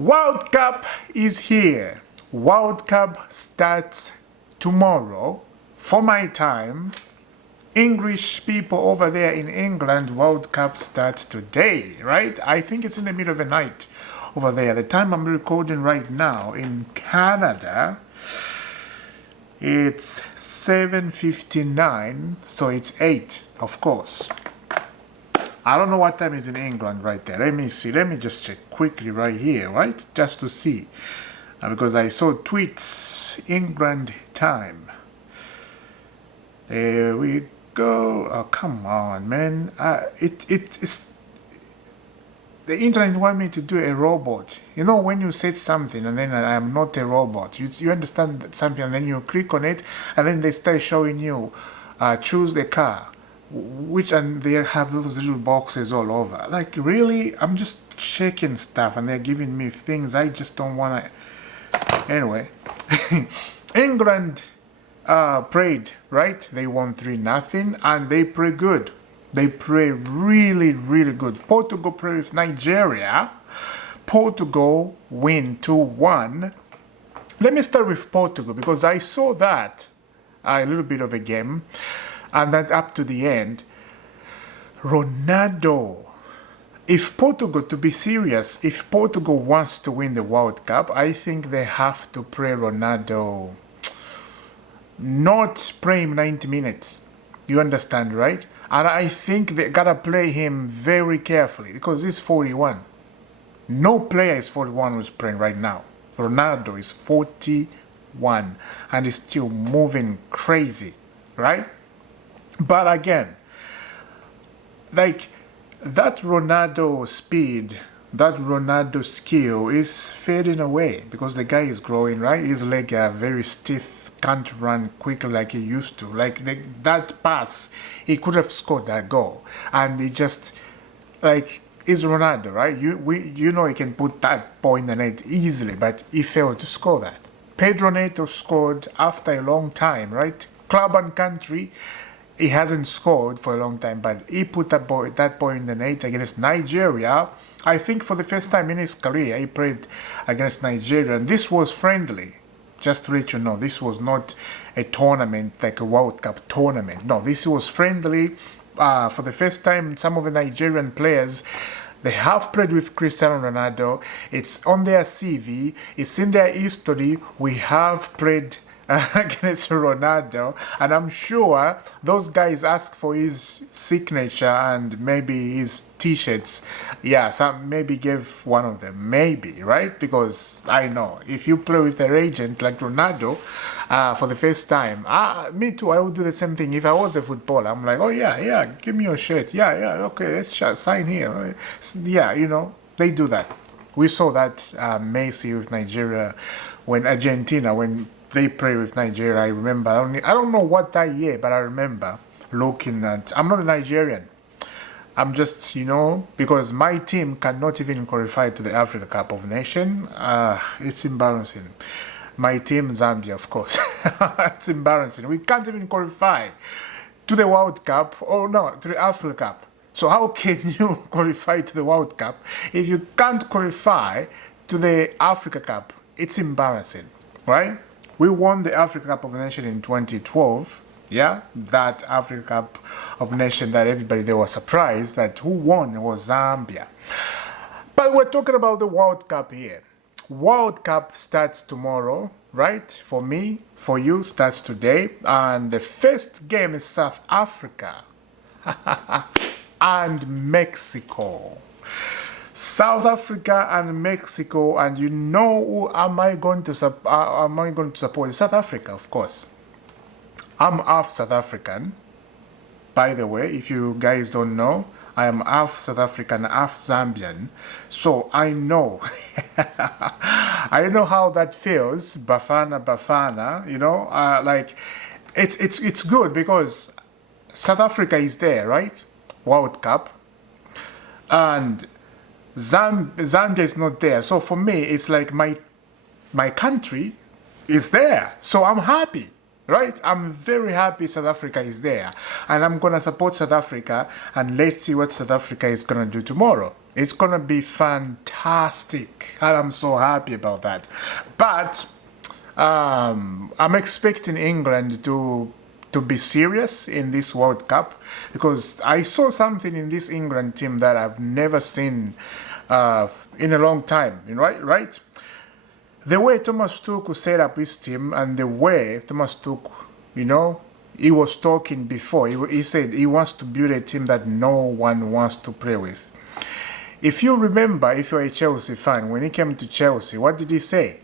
World Cup is here. World Cup starts tomorrow for my time. English people over there in England, World Cup starts today, right? I think it's in the middle of the night over there. The time I'm recording right now in Canada, it's 7:59, so it's 8, of course. I don't know what time is in England right there. Let me see. Let me just check quickly right here, right? Just to see. Because I saw tweets, England time. There we go. Oh, come on, man. It's the internet want me to do a robot. You know, when you say something and then I am not a robot. You understand something and then you click on it and then they start showing you, choose the car. And they have those little boxes all over. Like, really? I'm just checking stuff and they're giving me things I just don't want to. Anyway, England prayed, right? They won 3-0 and they pray good. They pray really, really good. Portugal pray with Nigeria. Portugal win 2-1. Let me start with Portugal because I saw that a little bit of a game. And then up to the end, Ronaldo. If Portugal, to be serious, if Portugal wants to win the World Cup, I think they have to play Ronaldo. Not play him 90 minutes. You understand, right? And I think they gotta play him very carefully because he's 41. No player is 41 who's playing right now. Ronaldo is 41 and he's still moving crazy, right? But again, like that Ronaldo speed, that Ronaldo skill is fading away because the guy is growing, right? His leg are very stiff, can't run quickly like he used to. Like that pass, he could have scored that goal. And he just, like, is Ronaldo, right? You know he can put that ball in the net easily, but he failed to score that. Pedro Neto scored after a long time, right? Club and country. He hasn't scored for a long time, but he put that ball in the net against Nigeria. I think for the first time in his career, he played against Nigeria. And this was friendly. Just to let you know, this was not a tournament like a World Cup tournament. No, this was friendly. For the first time, some of the Nigerian players, they have played with Cristiano Ronaldo. It's on their CV. It's in their history. We have played against Ronaldo, and I'm sure those guys ask for his signature and maybe his t-shirts. Yeah, some maybe give one of them, maybe, right? Because I know if you play with an agent like Ronaldo for the first time, me too, I would do the same thing. If I was a footballer, I'm like, oh yeah, give me your shirt. Yeah, okay, let's sign here. Yeah, you know, they do that. We saw that Messi with Nigeria when they play with Nigeria. I remember, I don't know what that year, but I remember looking at, I'm not a Nigerian. I'm just, you know, because my team cannot even qualify to the Africa Cup of Nations. It's embarrassing. My team, Zambia, of course. It's embarrassing. We can't even qualify to the World Cup, or no, to the Africa Cup. So how can you qualify to the World Cup if you can't qualify to the Africa Cup? It's embarrassing, right? We won the Africa Cup of Nations in 2012. Yeah, that Africa Cup of Nations that everybody there was surprised that who won was Zambia. But we're talking about the World Cup here. World Cup starts tomorrow, right? For me, for you, starts today. And the first game is South Africa and Mexico. South Africa and Mexico, and you know who am I going to support? South Africa, of course. I'm half South African. By the way, if you guys don't know, I am half South African, half Zambian. So I know, I know how that feels. Bafana, you know, like it's good because South Africa is there, right? World Cup, and Zambia is not there. So for me, it's like my country is there. So I'm happy, right? I'm very happy South Africa is there. And I'm going to support South Africa and let's see what South Africa is going to do tomorrow. It's gonna be fantastic, and I'm so happy about that. But I'm expecting England to be serious in this World Cup because I saw something in this England team that I've never seen in a long time. Right, right. The way Thomas Tuchel set up his team and the way Thomas Tuchel, he was talking before. He said he wants to build a team that no one wants to play with. If you remember, if you're a Chelsea fan, when he came to Chelsea, what did he say?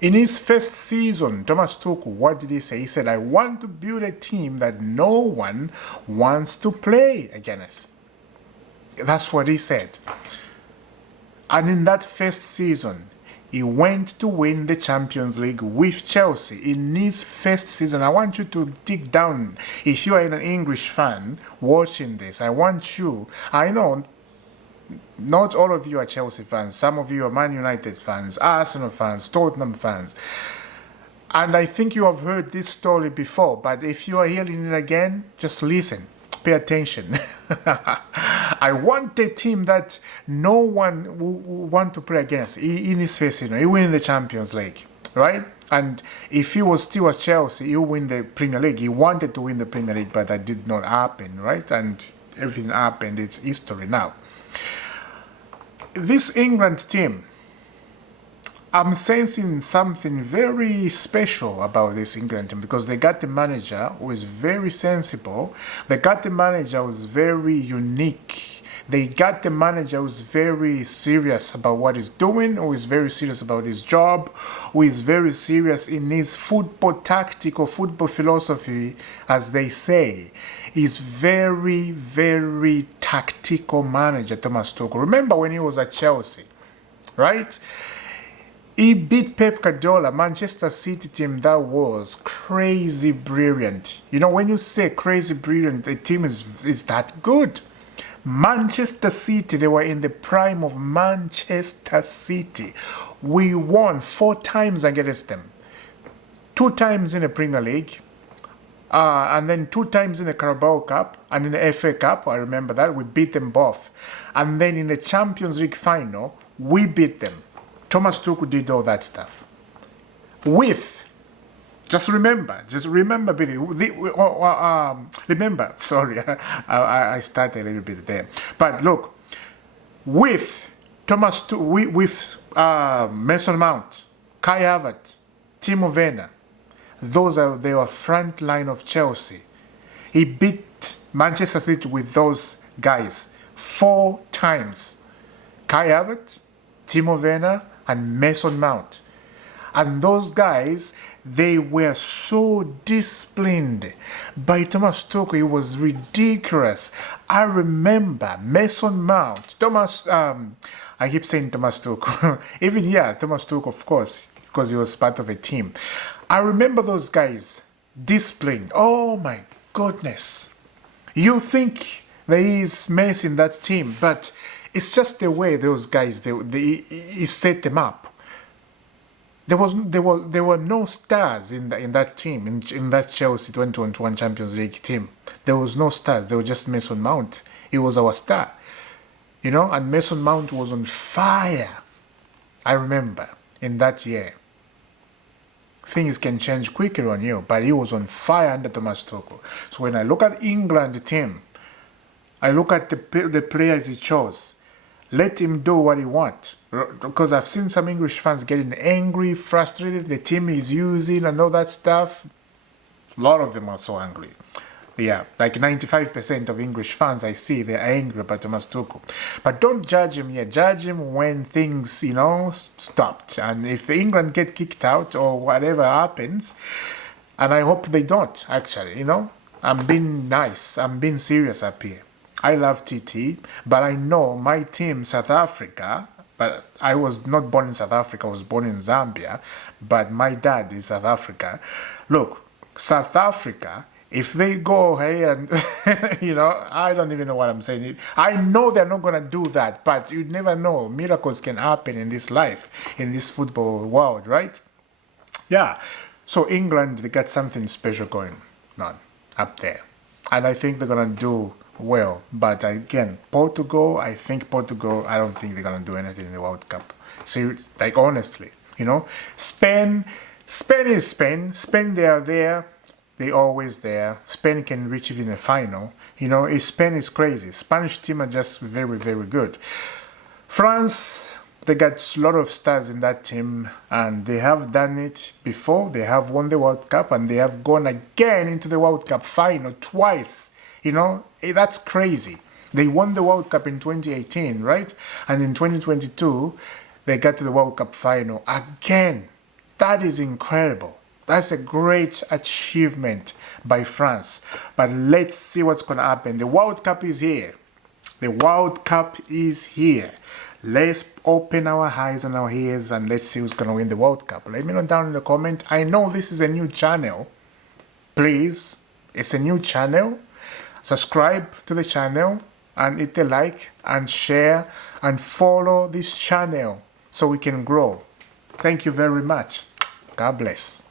In his first season, Thomas Tuchel, what did he say? He said, I want to build a team that no one wants to play against. That's what he said. And in that first season, he went to win the Champions League with Chelsea. In his first season, I want you to dig down. If you are an English fan watching this, I know not all of you are Chelsea fans. Some of you are Man United fans, Arsenal fans, Tottenham fans. And I think you have heard this story before, but if you are hearing it again, just listen. Pay attention. I want a team that no one will want to play against. In his first season, he win the Champions League, right? And if he was still at Chelsea, he will win the Premier League. He wanted to win the Premier League, but that did not happen, right? And everything happened. It's history now. This England team, I'm sensing something very special about this England team because they got the manager who is very sensible. They got the manager who is very unique. They got the manager who is very serious about what he's doing, who is very serious about his job, who is very serious in his football tactic or football philosophy, as they say. He's very, very tactical manager, Thomas Tuchel. Remember when he was at Chelsea, right? He beat Pep Guardiola, Manchester City team that was crazy brilliant. When you say crazy brilliant, the team is that good. Manchester City, they were in the prime of Manchester City. We won 4 times against them. 2 times in the Premier League. And then 2 times in the Carabao Cup and in the FA Cup, I remember that, we beat them both. And then in the Champions League final, we beat them. Thomas Tuchel did all that stuff. Remember, Billy, sorry, I started a little bit there. But look, with Mason Mount, Kai Havertz, Timo Werner, they were front line of Chelsea. He beat Manchester City with those guys 4 times. Kai Havertz, Timo Werner, and Mason Mount. And those guys, they were so disciplined by Thomas Tuchel. It was ridiculous. I remember Mason Mount, I keep saying Thomas Tuchel. Thomas Tuchel, of course, because he was part of a team. I remember those guys disciplined. Oh my goodness. You think there is mess in that team, but it's just the way those guys, he set them up. There were no stars in that team, in that Chelsea 2021 Champions League team. There was no stars. There was just Mason Mount. He was our star. And Mason Mount was on fire. I remember in that year. Things can change quickly on you, but he was on fire under Thomas Tuchel. So when I look at England team, I look at the players he chose. Let him do what he wants. Because I've seen some English fans getting angry, frustrated, the team he's using and all that stuff. A lot of them are so angry. Yeah, like 95% of English fans I see, they're angry about Thomas Tuchel. But don't judge him yet. Judge him when things, stopped. And if England get kicked out or whatever happens, and I hope they don't, actually, I'm being nice. I'm being serious up here. I love TT, but I know my team, South Africa, but I was not born in South Africa, I was born in Zambia, but my dad is South Africa. Look, South Africa, if they go here and, I don't even know what I'm saying. I know they're not going to do that, but you never know. Miracles can happen in this life, in this football world, right? Yeah. So England, they got something special going on up there. And I think they're going to do well. But again, Portugal, I don't think they're going to do anything in the World Cup. So, like, honestly, Spain is Spain. Spain, they are there. They always there. Spain can reach even the final. Spain is crazy. Spanish team are just very, very good. France, they got a lot of stars in that team, and they have done it before. They have won the World Cup, and they have gone again into the World Cup final twice. That's crazy. They won the World Cup in 2018, right? And in 2022, they got to the World Cup final again. That is incredible. That's a great achievement by France. But let's see what's going to happen. The World Cup is here. The World Cup is here. Let's open our eyes and our ears and let's see who's going to win the World Cup. Let me know down in the comment. I know this is a new channel. Please, it's a new channel. Subscribe to the channel and hit the like and share and follow this channel so we can grow. Thank you very much. God bless.